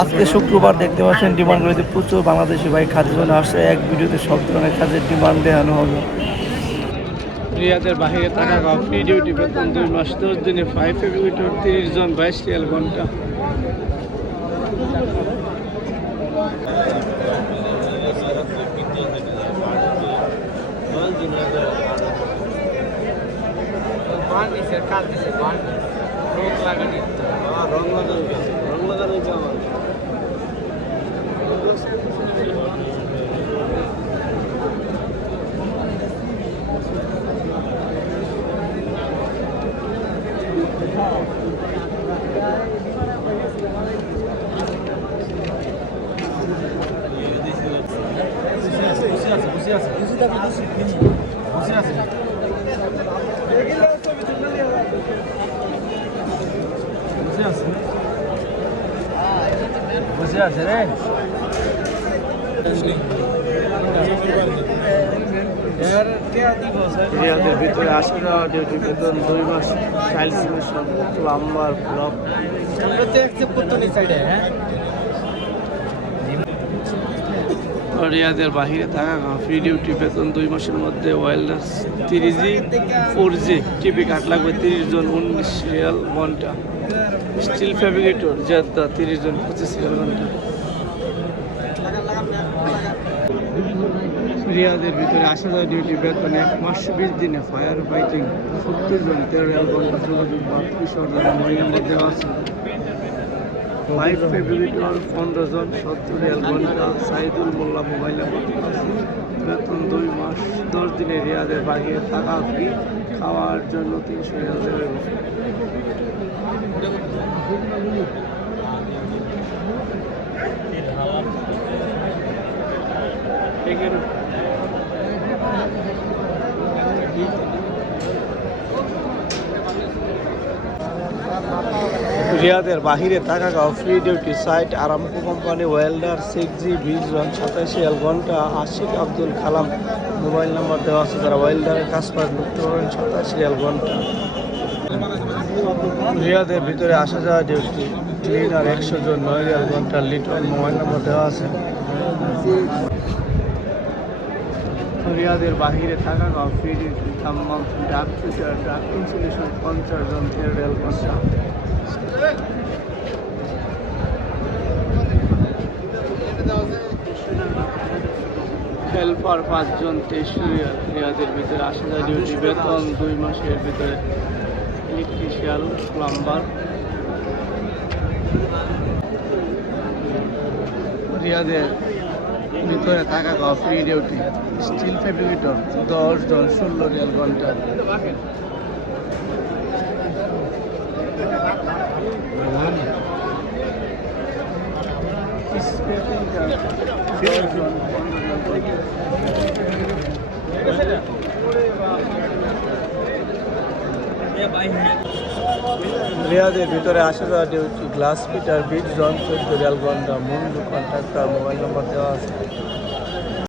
আজকে শুক্রবার দেখতে পাচ্ছেন ডিমান্ডগুলোতে প্রচুর বাংলাদেশি বাইক কাজের জন্য আসছে। এক ভিডিওতে সব ধরনের কাজের ডিমান্ড দেখানো হবে। রিয়াদের বাহিরে থাকা ফ্রি ডিউটি বেতন 2 মাস 10 দিনে 5 ফেব্রুয়ারি 30 জন 22 রিয়াল ঘন্টা। রিয়াদের ভিতরে 80 টাকা ডিউটি বেতন 2 মাস টাইলস মিশন প্লাম্বার ব্লক। রিয়াদের বাহিরে থাকা ফ্রি ডিউটি বেতন 2 মাসের মধ্যে ওয়েল্ডার 3G 4G টিপি কাট লাগবে 30 জন 19 রিয়াল ঘন্টা। স্টিল ফ্যাব্রিকেটর জেদ্দা 30 জন 25 রিয়াল ঘন্টা। রিয়াদের ভিতরে 80 টাকা ডিউটি বেতন 1 মাস 20 দিনে ফায়ার ফাইটিং 70 জন 13 রিয়াল ঘন্টা। যোগাযোগ 32 মহিলার মধ্যে আছে 5 ফেব্রুয়ারি 15 জন 70 রিয়াল ঘন্টা। সাইদুল মোল্লা মোবাইলে বেতন 2 মাস 10 দিনে রিয়াদের বাহিরে থাকা ফ্রি, খাওয়ার জন্য 300 রিয়াল দেবে। রিয়াদের বাহিরে থাকা free duty site Aramco company welder 6G 20 জন 27 রিয়াল ঘন্টা। আশিক আব্দুল কালাম মোবাইল নাম্বার দেওয়া আছে, যারা ওয়েল্ডারের কাজ করে ঢুকতে পারবেন 27 রিয়াল ঘন্টা। রিয়াদের ভিতরে 80 টাকা ডিউটি ক্লিনার 100 জন 9 রিয়াল ঘন্টা। লিটন মোবাইল নাম্বার দেওয়া আছে। রিয়াদের বাহিরে থাকা ফ্রি ডিউটি তাম্মাম ডাক ফিচার ডাক ইনসুলেশন 50 জন 13 রিয়াল ঘন্টা। হেল্পার 5 জন 23 রিয়াল। রিয়াদের ভিতরে 80 টাকা ডিউটি বেতন 2 মাসের ভিতরে। Electrician plumber. রিয়াদের ভিতরে থাকা ফ্রি ডিউটি স্টিল ফ্যাব্রিকেটর 10 জন 16 রিয়াল ঘন্টা। রিয়াদের ভিতরে 80 টাকা ডিউটি গ্লাস ফিটার 20 জন 14 রিয়াল ঘন্টা। মুন্ডু কন্ট্রাক্টর মোবাইল নাম্বার দেওয়া আছে।